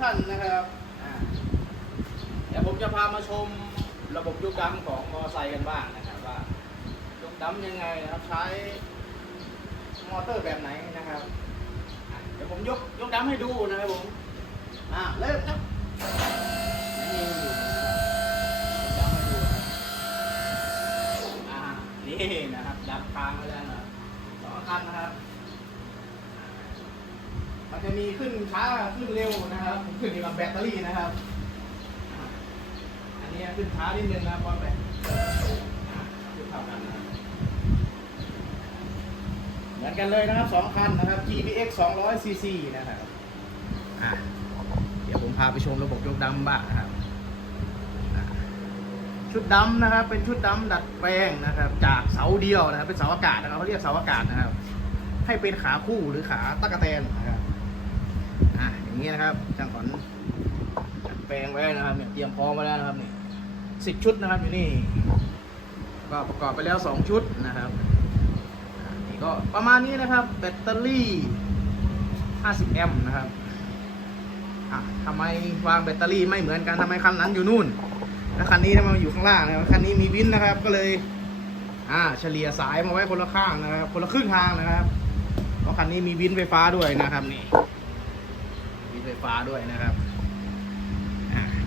ท่านนะครับเดี๋ยวผมจะพามาชมระบบยกดัมของมอไซค์กันบ้างนะครับว่ายกดัมยังไงนะครับใช้มอเตอร์แบบไหนนะครับเดี๋ยวผมยกยกดัมให้ดูนะครับผมอ่าเริ่มครับนี่นะครับดัมให้ดูนะครับนี่นะครับดับทางไว้แล้วนะสองคันนะครับ มันจะมีขึ้นช้าขึ้นเร็วนะครับขึ้นอยู่กับแบตเตอรี่นะครับ อันนี้ขึ้นช้านิดนึงนะเพราะแบตอ่าขึ้นเท่ากันนะเหมือนกันเลยนะครับสองคันนะครับ GPX 200 cc นะครับอะเดี๋ยวผมพาไปชมระบบยกดำบ้างนะครับชุดดำนะครับ เป็นชุดดำดัดแปลงนะครับ จากเสาเดียวนะครับ เป็นเสาอากาศนะครับเขาเรียกเสาอากาศนะครับ ให้เป็นขาคู่หรือขาตะกะแตนนะครับ อะอย่างนี้นะครับช่างขอนดัดแปลงไว้นะครับเนี่ยเตรียมพร้อมไว้แล้วนะครับนี่สิบชุดนะครับอยู่นี่ก็ประกอบไปแล้วสองชุดนะครับนี่ก็ประมาณนี้นะครับ แบตเตอรี่ 50 แอมป์นะครับอะทำไมวางแบตเตอรี่ไม่เหมือนกันทำไมคันนั้นอยู่นู่นแล้วคันนี้ทำไมมาอยู่ข้างล่างนะครับคันนี้มีวินนะครับ ก็เลยอ่าเฉลี่ยสายมาไว้คนละข้างนะครับ คนละครึ่งทางนะครับ เพราะคันนี้มีวินไฟฟ้าด้วยนะครับนี่ วินไฟฟ้าด้วยนะครับ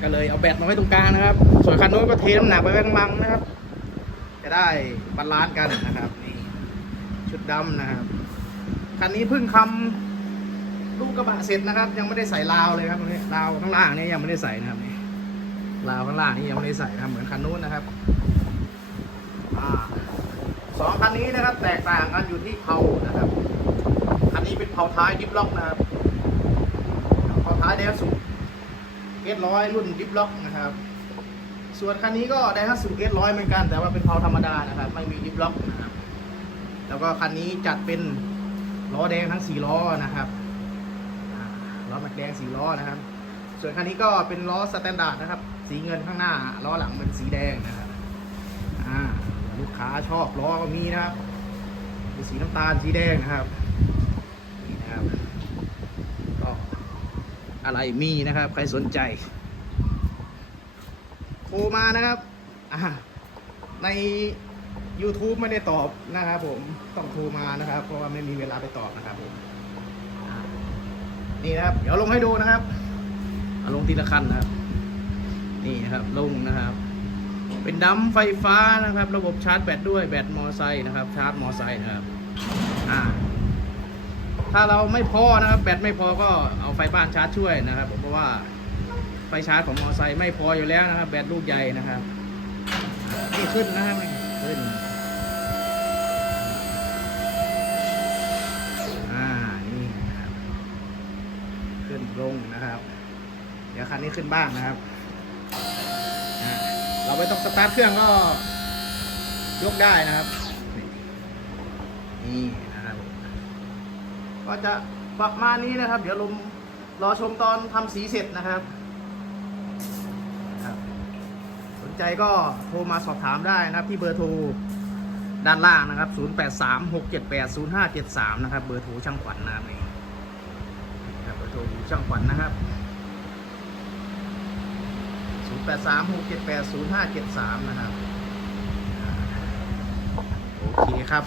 ก็เลยเอาแบตมาไว้ตรงกลางนะครับ ส่วนคันโน้นก็เทน้ำหนักไปไว้ข้างล่างนะครับ จะได้บาลานซ์กันนะครับนี่ชุดดำนะครับคันนี้เพิ่งทำลูกกระบะเสร็จนะครับ ยังไม่ได้ใส่ราวเลยครับตรงนี้ราวข้างล่างนี่ยังไม่ได้ใส่นะครับนี่ราวข้างล่างนี่ยังไม่ได้ใส่นะครับเหมือนคันนู้นนะครับอสองคันนี้นะครับ แตกต่างกันอยู่ที่เพลานะครับคันนี้เป็นเพลาท้ายดิฟล็อกนะครับ เพลาท้ายไดฮัตสุเอสร้อยรุ่นดิฟล็อกนะครับ ส่วนคันนี้ก็ไดฮัตสุเอสร้อยเหมือนกัน แต่ว่าเป็นเพลาธรรมดานะครับ ไม่มีดิฟล็อกนะครับ แล้วก็คันนี้จัดเป็นล้อแดงทั้งสี่ล้อนะครับล้อแม็กแดงสี่ล้อนะครับ ส่วนคันนี้ก็เป็นล้อสแตนดาร์ดนะครับ สีเงินข้างหน้าล้อหลังเป็นสีแดงนะครับลูกค้าชอบล้อก็มีนะครับเป็นสีน้ำตาลสีแดงนะครับนี่นะครับ อะไรมีนะครับ ใครสนใจ โทรมานะครับใน YouTube ไม่ได้ตอบนะครับผมต้องโทรมานะครับ เพราะว่าไม่มีเวลาไปตอบนะครับผมนี่นะครับ เดี๋ยวลงให้ดูนะครับเอาลงทีละคันนะครับ นี่นะครับลงนะครับ เป็นดัมไฟฟ้านะครับ ระบบชาร์จแบตด้วยแบตมอไซค์นะครับ ชาร์จมอไซค์นะครับ อ่า ถ้าเราไม่พอนะครับแบตไม่พอก็เอาไฟบ้านชาร์จช่วยนะครับ เพราะว่าไฟชาร์จของมอเตอร์ไซค์ไม่พออยู่แล้วนะครับ แบตลูกใหญ่นะครับนี่ขึ้นนะครับขึ้นอ่านี่นะครับขึ้นลงนะครับ เดี๋ยวคันนี้ขึ้นบ้างนะครับ เราไม่ต้องสตาร์ทเครื่องก็ยกได้นะครับนี่ ก็จะประมาณนี้นะครับ เดี๋ยวลมรอชมตอนทำสีเสร็จนะครับสนใจก็โทรมาสอบถามได้นะครับที่เบอร์โทรด้านล่างนะครับ 0836780573 นะครับ เบอร์โทรช่างขวัญนะครับนี่ครับเบอร์โทรช่างขวัญนะครับ 0836780573 นะครับ โอเคครับ